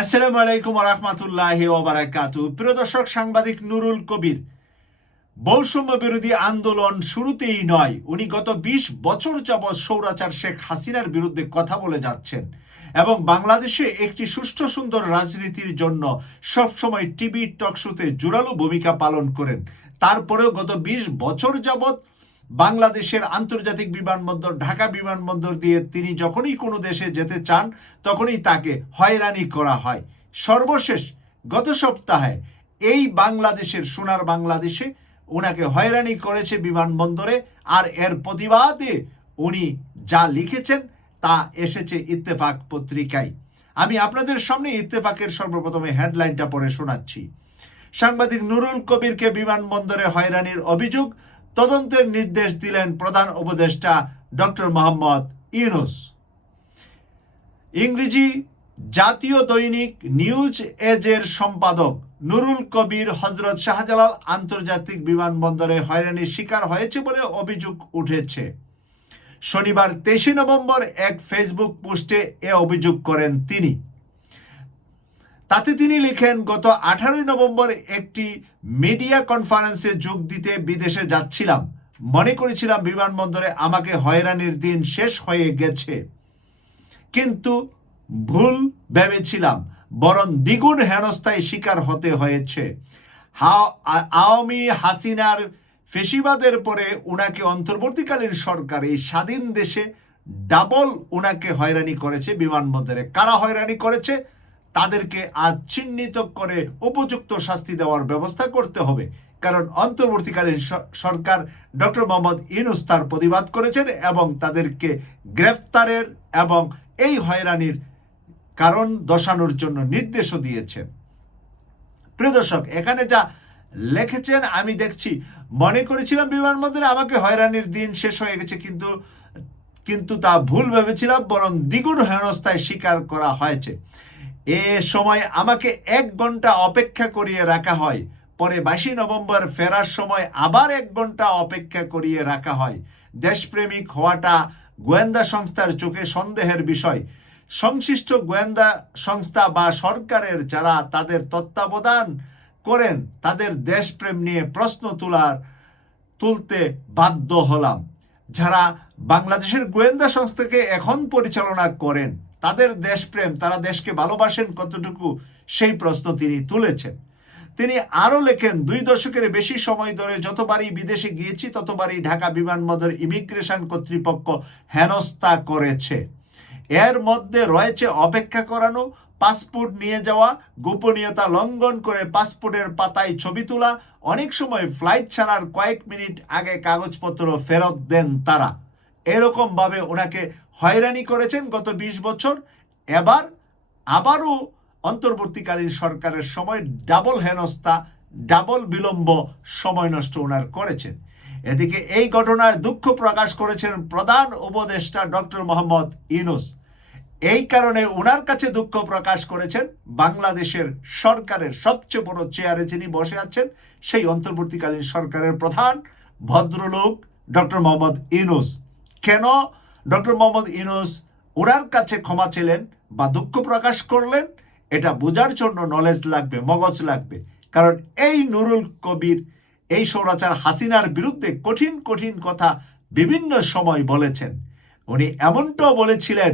আসসালামু আলাইকুম রহমতুল্লাহ ওবরাকাতু প্রিয় দর্শক, সাংবাদিক নুরুল কবির, বৈষম্য বিরোধী আন্দোলন শুরুতেই নয়, উনি গত ২০ বছর যাবৎ সৌরাচার শেখ হাসিনার বিরুদ্ধে কথা বলে যাচ্ছেন এবং বাংলাদেশে একটি সুষ্ঠু সুন্দর রাজনীতির জন্য সবসময় টিভি টকশোতে জোরালো ভূমিকা পালন করেন। তারপরেও গত ২০ বছর যাবৎ বাংলাদেশের আন্তর্জাতিক বিমানবন্দর, ঢাকা বিমানবন্দর দিয়ে তিনি যখনই কোনো দেশে যেতে চান, তখনই তাকে হয়রানি করা হয়। সর্বশেষ গত সপ্তাহে এই বাংলাদেশের সোনার বাংলাদেশে ওনাকে হয়রানি করেছে বিমানবন্দরে আর এর প্রতিবাদে উনি যা লিখেছেন তা এসেছে ইত্তেফাক পত্রিকায়। আমি আপনাদের সামনে ইত্তেফাকের সর্বপ্রথমে হেডলাইনটা পড়ে শোনাচ্ছি। সাংবাদিক নুরুল কবিরকে বিমানবন্দরে হয়রানির অভিযোগ তদন্তের নির্দেশ দিলেন প্রধান উপদেষ্টা ডক্টর মোহাম্মদ ইউনুস। ইংরেজি জাতীয় দৈনিক নিউজ এজের সম্পাদক নুরুল কবির হজরত শাহজালাল আন্তর্জাতিক বিমানবন্দরে হয়রানির শিকার হয়েছে বলে অভিযোগ উঠেছে। শনিবার তেইশে নভেম্বর এক ফেসবুক পোস্টে এ অভিযোগ করেন তিনি। তাতে তিনি লিখেন, গত আঠারোই নভেম্বর একটি মিডিয়া কনফারেন্সে যোগ দিতে বিদেশে যাচ্ছিলাম। মনে করেছিলাম বিমানবন্দরে আমাকে হয়রানির দিন শেষ হয়ে গেছে। কিন্তু ভুল ভেবেছিলাম, বরং দ্বিগুণ হেনস্থায় শিকার হতে হয়েছে। আওয়ামী হাসিনার ফেসিবাদের পরে উনাকে অন্তর্বর্তীকালীন সরকার, এই স্বাধীন দেশে ডাবল উনাকে হয়রানি করেছে বিমানবন্দরে। কারা হয়রানি করেছে? তাদেরকে আজ চিহ্নিত করে উপযুক্ত শাস্তি দেওয়ার ব্যবস্থা করতে হবে। কারণ অন্তর্বর্তীকালীন সরকার ডক্টর মোহাম্মদ ইনুস তার প্রতিবাদ করেছেন এবং তাদেরকে গ্রেফতারের এবং এই হয়রানির কারণ দর্শানোর জন্য নির্দেশও দিয়েছেন। প্রিয় দর্শক, এখানে যা লিখেছেন, আমি দেখছি, মনে করেছিলাম বিমানবন্দরে আমাকে হয়রানির দিন শেষ হয়ে গেছে, কিন্তু কিন্তু তা ভুল ভেবেছিলাম, বরং দ্বিগুণ হেনস্থায় স্বীকার করা হয়েছে। এ সময় আমাকে এক ঘণ্টা অপেক্ষা করিয়ে রাখা হয়। পরে বাইশে নভেম্বর ফেরার সময় আবার এক ঘণ্টা অপেক্ষা করিয়ে রাখা হয়। দেশপ্রেমিক হওয়াটা গোয়েন্দা সংস্থার চোখে সন্দেহের বিষয়। সংশ্লিষ্ট গোয়েন্দা সংস্থা বা সরকারের যারা তাদের তত্ত্বাবধান করেন, তাদের দেশপ্রেম নিয়ে প্রশ্ন তোলার, তুলতে বাধ্য হলাম। যারা বাংলাদেশের গোয়েন্দা সংস্থাকে এখন পরিচালনা করেন তাদের দেশপ্রেম, তারা দেশকে ভালোবাসেন কতটুকু, সেই প্রশ্ন তিনি তুলেছেন। তিনি আরও লেখেন, দুই দশকের বেশি সময় ধরে যতবারই বিদেশে গিয়েছি, ততবারই ঢাকা বিমানবন্দর ইমিগ্রেশন কর্তৃপক্ষ হেনস্থা করেছে। এর মধ্যে রয়েছে অপেক্ষা করানো, পাসপোর্ট নিয়ে যাওয়া, গোপনীয়তা লঙ্ঘন করে পাসপোর্টের পাতায় ছবি তোলা, অনেক সময় ফ্লাইট ছাড়ার কয়েক মিনিট আগে কাগজপত্র ফেরত দেন তারা। এরকমভাবে ওনাকে হয়রানি করেছেন গত ২০ বছর। এবার আবারও অন্তর্বর্তীকালীন সরকারের সময় ডাবল হেনস্থা, ডাবল বিলম্ব সময় নষ্ট ওনার করেছেন। এদিকে এই ঘটনায় দুঃখ প্রকাশ করেছেন প্রধান উপদেষ্টা ডক্টর মোহাম্মদ ইনুস এই কারণে ওনার কাছে দুঃখ প্রকাশ করেছেন বাংলাদেশের সরকারের সবচেয়ে বড় চেয়ারে যিনি বসে আছেন, সেই অন্তর্বর্তীকালীন সরকারের প্রধান ভদ্রলোক ডক্টর মোহাম্মদ ইনুস কেন? ডক্টর মোহাম্মদ ইউনুস ওনার কাছে ক্ষমা ছিলেন বা দুঃখ প্রকাশ করলেন, এটা বোঝার জন্য নলেজ লাগবে, মগজ লাগবে। কারণ এই নুরুল কবির, এই সৌরাচার হাসিনার বিরুদ্ধে কঠিন কঠিন কথা বিভিন্ন সময় বলেছেন। উনি এমনটাও বলেছিলেন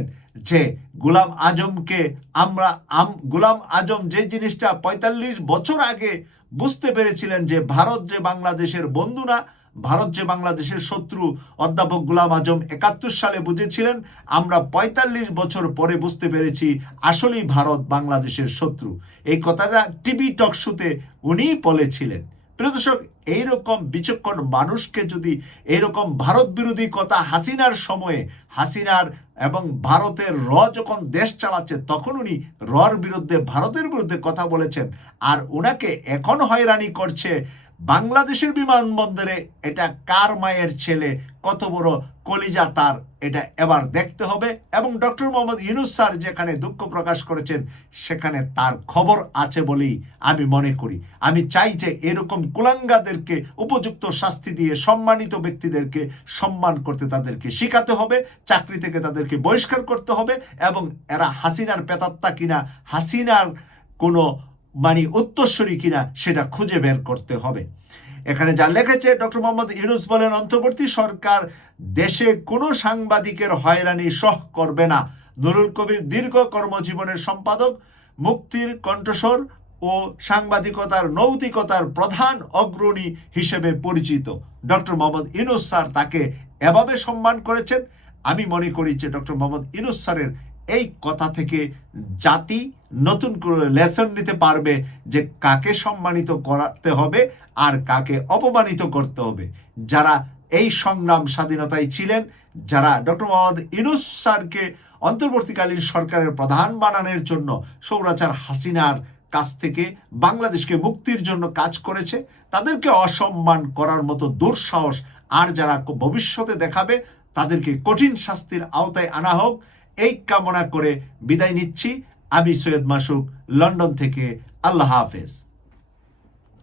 যে, গুলাম আজমকে আমরা আম, গুলাম আজম যে জিনিসটা পঁয়তাল্লিশ বছর আগে বুঝতে পেরেছিলেন যে, ভারত যে বাংলাদেশের বন্ধু না ভারত যে বাংলাদেশের শত্রু, অধ্যাপক গুলাম আজম একাত্তর সালে বুঝেছিলেন, আমরা পঁয়তাল্লিশ বছর পরে বুঝতে পেরেছি আসলেই ভারত বাংলাদেশের শত্রু। এই কথাটা টিভি টক শোতে উনিই বলেছিলেন। প্রিয় দর্শক, এইরকম বিচক্ষণ মানুষকে যদি এইরকম ভারত বিরোধী কথা হাসিনার সময়ে, হাসিনার এবং ভারতের র যখন দেশ চালাচ্ছে, তখন উনি রর বিরুদ্ধে, ভারতের বিরুদ্ধে কথা বলেছেন। আর ওনাকে এখন হয়রানি করছে বাংলাদেশের বিমানবন্দরে এটা কার মায়ের ছেলে, কত বড় কলিজা তার, এটা এবার দেখতে হবে। এবং ডক্টর মোহাম্মদ ইউনুস স্যার যেখানে দুঃখ প্রকাশ করেছেন, সেখানে তার খবর আছে বলেই আমি মনে করি। আমি চাই যে এরকম কুলাঙ্গাদেরকে, উপযুক্ত শাস্তি দিয়ে সম্মানিত ব্যক্তিদেরকে সম্মান করতে তাদেরকে শেখাতে হবে, চাকরি থেকে তাদেরকে বহিষ্কার করতে হবে, এবং এরা হাসিনার পেতাত্তা কিনা, হাসিনার কোনো মানে উত্তরস্বরী কিনা সেটা খুঁজে বের করতে হবে। এখানে যা লেখেছে ডক্টর মোহাম্মদ ইউনুস বলেন, অন্তর্বর্তী সরকার দেশে কোনো সাংবাদিকের হয়রানি সহ করবে না। নুরুল কবির দীর্ঘ কর্মজীবনের সম্পাদক, মুক্তির কণ্ঠস্বর ও সাংবাদিকতার নৈতিকতার প্রধান অগ্রণী হিসেবে পরিচিত। ডক্টর মোহাম্মদ ইনুস স্যার তাকে এভাবে সম্মান করেছেন। আমি মনে করি যে ডক্টর মোহাম্মদ ইনুস স্যারের এই কথা থেকে জাতি নতুন করে লেসন নিতে পারবে যে কাকে সম্মানিত করাতে হবে আর কাকে অপমানিত করতে হবে। যারা এই সংগ্রাম স্বাধীনতায় ছিলেন, যারা ডক্টর মোহাম্মদ ইনুস স্যারকে অন্তর্বর্তীকালীন সরকারের প্রধান বানানোর জন্য সৌরাচার হাসিনার কাছ থেকে বাংলাদেশকে মুক্তির জন্য কাজ করেছে, তাদেরকে অসম্মান করার মতো দুঃসাহস আর যারা ভবিষ্যতে দেখাবে, তাদেরকে কঠিন শাস্তির আওতায় আনা হোক। এই কামনা করে বিদায় নিচ্ছি। আমি সৈয়দ মাসুক লন্ডন থেকে। আল্লাহ হাফেজ।